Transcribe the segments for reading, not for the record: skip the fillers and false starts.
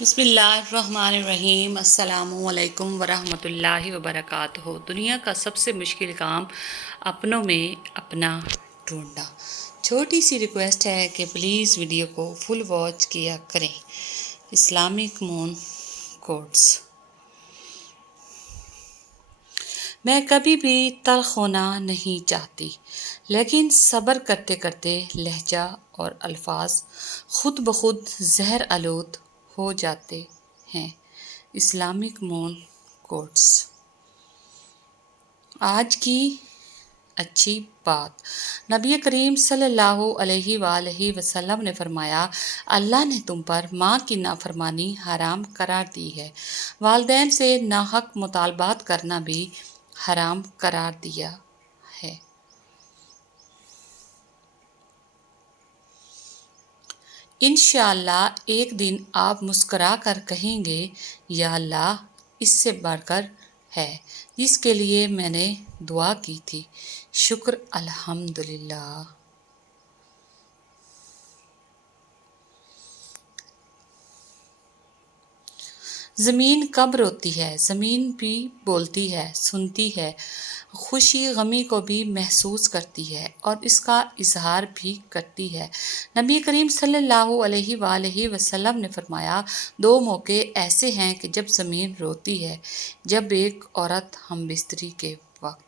بسم اللہ الرحمن الرحیم۔ السلام علیکم ورحمۃ اللہ وبرکاتہ۔ دنیا کا سب سے مشکل کام اپنوں میں اپنا ڈھونڈنا۔ چھوٹی سی ریکویسٹ ہے کہ پلیز ویڈیو کو فل واچ کیا کریں۔ Islamic moon quotes. میں کبھی بھی تلخ ہونا نہیں چاہتی، لیکن صبر کرتے کرتے لہجہ اور الفاظ خود بخود زہر آلود ہو جاتے ہیں۔ Islamic moon quotes. آج کی اچھی بات۔ نبی کریم صلی اللہ علیہ وآلہ وسلم نے فرمایا، اللہ نے تم پر ماں کی نافرمانی حرام قرار دی ہے، والدین سے ناحق مطالبات کرنا بھی حرام قرار دیا ہے۔ انشاءاللہ ایک دن آپ مسکرا کر کہیں گے، یا اللہ، اس سے بڑھ کر ہے جس کے لیے میں نے دعا کی تھی، شکر الحمدللہ۔ زمین کب روتی ہے؟ زمین بھی بولتی ہے، سنتی ہے، خوشی غمی کو بھی محسوس کرتی ہے اور اس کا اظہار بھی کرتی ہے۔ نبی کریم صلی اللہ علیہ وآلہ وسلم نے فرمایا، دو موقع ایسے ہیں کہ جب زمین روتی ہے، جب ایک عورت ہم بستری کے وقت۔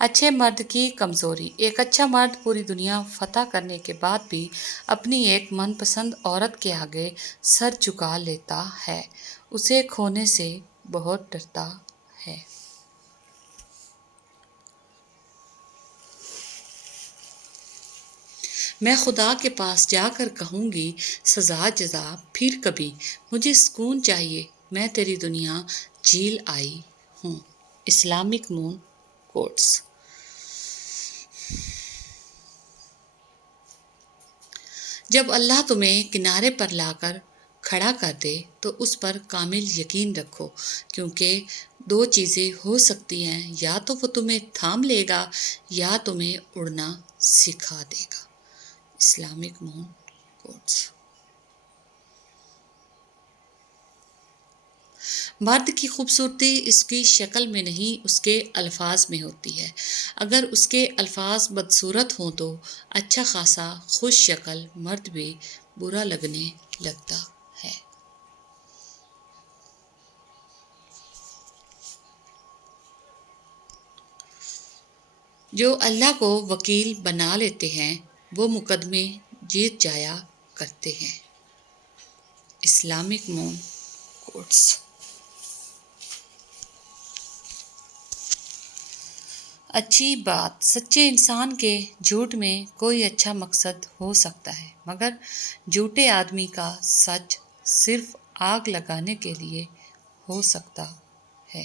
اچھے مرد کی کمزوری۔ ایک اچھا مرد پوری دنیا فتح کرنے کے بعد بھی اپنی ایک من پسند عورت کے آگے سر جھکا لیتا ہے، اسے کھونے سے بہت ڈرتا ہے۔ میں خدا کے پاس جا کر کہوں گی، سزا جزا پھر کبھی، مجھے سکون چاہیے، میں تیری دنیا جھیل آئی ہوں۔ Islamic moon quotes. جب اللہ تمہیں کنارے پر لا کر کھڑا کر دے تو اس پر کامل یقین رکھو، کیونکہ دو چیزیں ہو سکتی ہیں، یا تو وہ تمہیں تھام لے گا یا تمہیں اڑنا سکھا دے گا۔ Islamic moon quotes. مرد کی خوبصورتی اس کی شکل میں نہیں، اس کے الفاظ میں ہوتی ہے۔ اگر اس کے الفاظ بدصورت ہوں تو اچھا خاصا خوش شکل مرد بھی برا لگنے لگتا ہے۔ جو اللہ کو وکیل بنا لیتے ہیں وہ مقدمے جیت جایا کرتے ہیں۔ Islamic moon quotes. اچھی بات۔ سچے انسان کے جھوٹ میں کوئی اچھا مقصد ہو سکتا ہے، مگر جھوٹے آدمی کا سچ صرف آگ لگانے کے لیے ہو سکتا ہے۔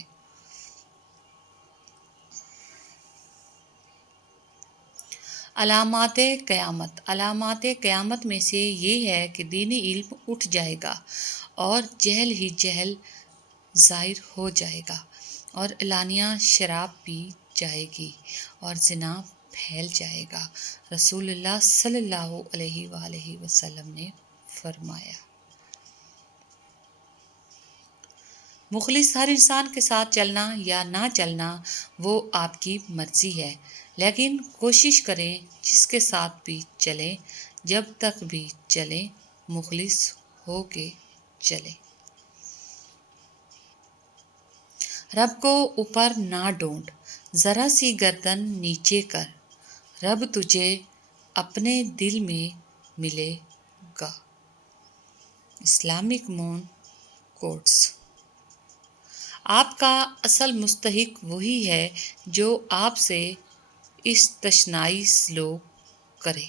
علامات قیامت۔ علامات قیامت میں سے یہ ہے کہ دینی علم اٹھ جائے گا اور جہل ہی جہل ظاہر ہو جائے گا، اور اعلانیہ شراب پی جائے گی اور زنا پھیل جائے گا۔ رسول اللہ صلی اللہ علیہ وآلہ وسلم نے فرمایا۔ مخلص ہر انسان کے ساتھ چلنا یا نہ چلنا وہ آپ کی مرضی ہے، لیکن کوشش کریں جس کے ساتھ بھی چلیں، جب تک بھی چلیں مخلص ہو کے چلیں۔ رب کو اوپر نہ ڈھونڈ، ذرا سی گردن نیچے کر، رب تجھے اپنے دل میں ملے گا۔ Islamic moon quotes. آپ کا اصل مستحق وہی ہے جو آپ سے اس تشنائی سلوک کرے۔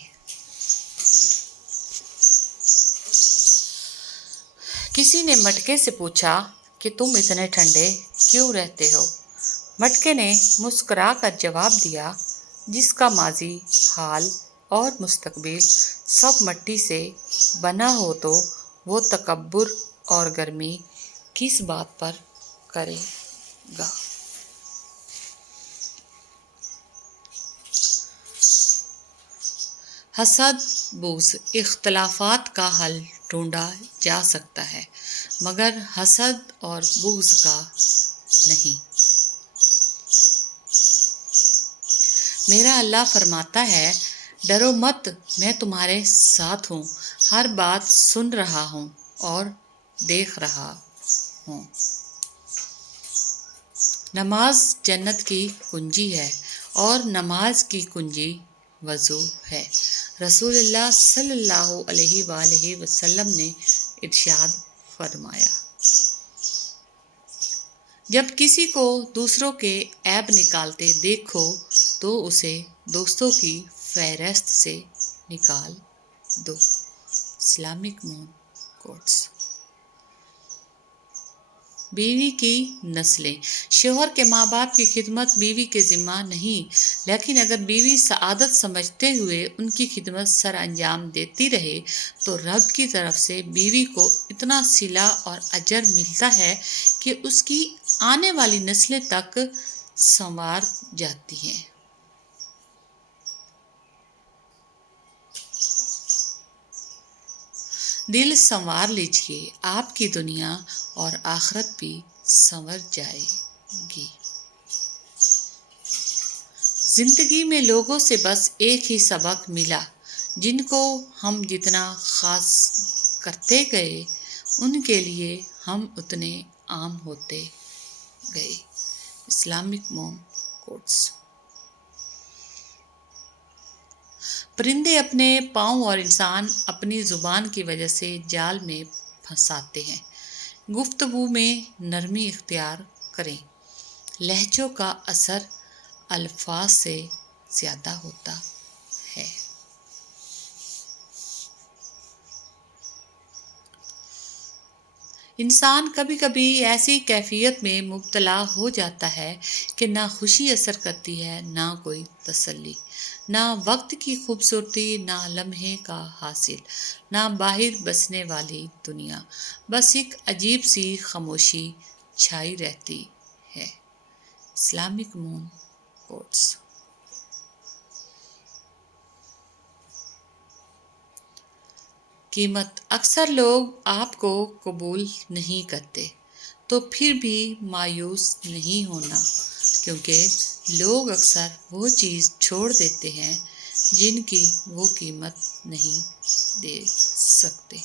کسی نے مٹکے سے پوچھا کہ تم اتنے ٹھنڈے کیوں رہتے ہو؟ مٹکے نے مسکرا کر جواب دیا، جس کا ماضی، حال اور مستقبل سب مٹی سے بنا ہو تو وہ تکبر اور گرمی کس بات پر کرے گا؟ حسد بغض اختلافات کا حل ڈھونڈا جا سکتا ہے مگر حسد اور بغض کا نہیں۔ میرا اللہ فرماتا ہے ڈرو مت، میں تمہارے ساتھ ہوں، ہر بات سن رہا ہوں اور دیکھ رہا ہوں۔ نماز جنت کی کنجی ہے اور نماز کی کنجی وضو ہے۔ رسول اللہ صلی اللہ علیہ وآلہ وسلم نے ارشاد فرمایا، جب کسی کو دوسروں کے عیب نکالتے دیکھو تو اسے دوستوں کی فہرست سے نکال دو۔ Islamic moon quotes. بیوی کی نسلیں۔ شوہر کے ماں باپ کی خدمت بیوی کے ذمہ نہیں، لیکن اگر بیوی سعادت سمجھتے ہوئے ان کی خدمت سر انجام دیتی رہے تو رب کی طرف سے بیوی کو اتنا صلہ اور اجر ملتا ہے کہ اس کی آنے والی نسلیں تک سنوار جاتی ہیں۔ دل سنوار لیجئے، آپ کی دنیا اور آخرت بھی سنور جائے گی۔ زندگی میں لوگوں سے بس ایک ہی سبق ملا، جن کو ہم جتنا خاص کرتے گئے ان کے لیے ہم اتنے عام ہوتے گئے۔ Islamic moon quotes. پرندے اپنے پاؤں اور انسان اپنی زبان کی وجہ سے جال میں پھنساتے ہیں۔ گفتگو میں نرمی اختیار کریں، لہجوں کا اثر الفاظ سے زیادہ ہوتا ہے۔ انسان کبھی کبھی ایسی کیفیت میں مبتلا ہو جاتا ہے کہ نہ خوشی اثر کرتی ہے، نہ کوئی تسلی، نہ وقت کی خوبصورتی، نہ لمحے کا حاصل، نہ باہر بسنے والی دنیا، بس ایک عجیب سی خاموشی چھائی رہتی ہے۔ Islamic moon quotes. قیمت۔ اکثر لوگ آپ کو قبول نہیں کرتے تو پھر بھی مایوس نہیں ہونا، کیونکہ لوگ اکثر وہ چیز چھوڑ دیتے ہیں جن کی وہ قیمت نہیں دے سکتے۔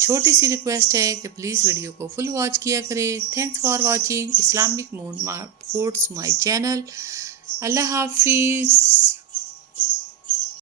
چھوٹی سی ریکویسٹ ہے کہ پلیز ویڈیو کو فل واچ کیا کرے۔ Thanks for watching Islamic moon quotes my channel. اللہ حافظ۔